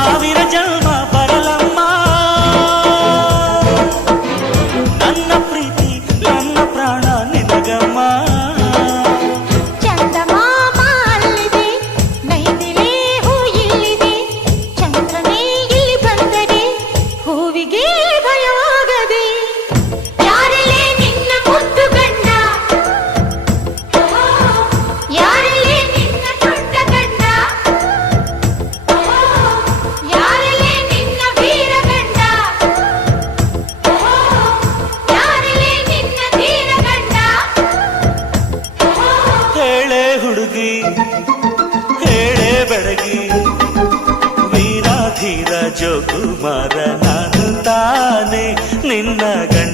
ಸಾವಿರ ಜನ್ಮ ಬರಲಮ್ಮ ನನ್ನ ಪ್ರೀತಿ ನನ್ನ ಪ್ರಾಣ ನಿನಗಮ್ಮ. ಚಂದಮಾಮ ಅಲ್ಲಿದೆ, ನೈದಿಲೆ ಹೂ ಇಲ್ಲಿದೆ, ಚಂದ್ರನೇ ಇಲ್ಲಿ ಬಂದರೆ ಹೂವಿಗೆ ಭಯವಾಗದೆ. ಯಾರಲ್ಲೇ ನಿನ್ನ ಮುದ್ದು ಗಂಡ, ಯಾರಲ್ಲೇ ನಿನ್ನ ದೊಡ್ಡ ಗಂಡ, ಯಾರಲ್ಲೇ ನಿನ್ನ ವೀರ ಗಂಡ, ಯಾರಲ್ಲೇ ನಿನ್ನ ಧೀರ ಗಂಡ. ಹೇಳೆ ಹುಡುಗಿ ಹೇಳೆ ಬೆಡಗಿ, ವೀರಾಧೀರ ಜೋಕುಮಾರ ನಾನು ತಾನೆ ನಿನ್ನ ಗಂಡ.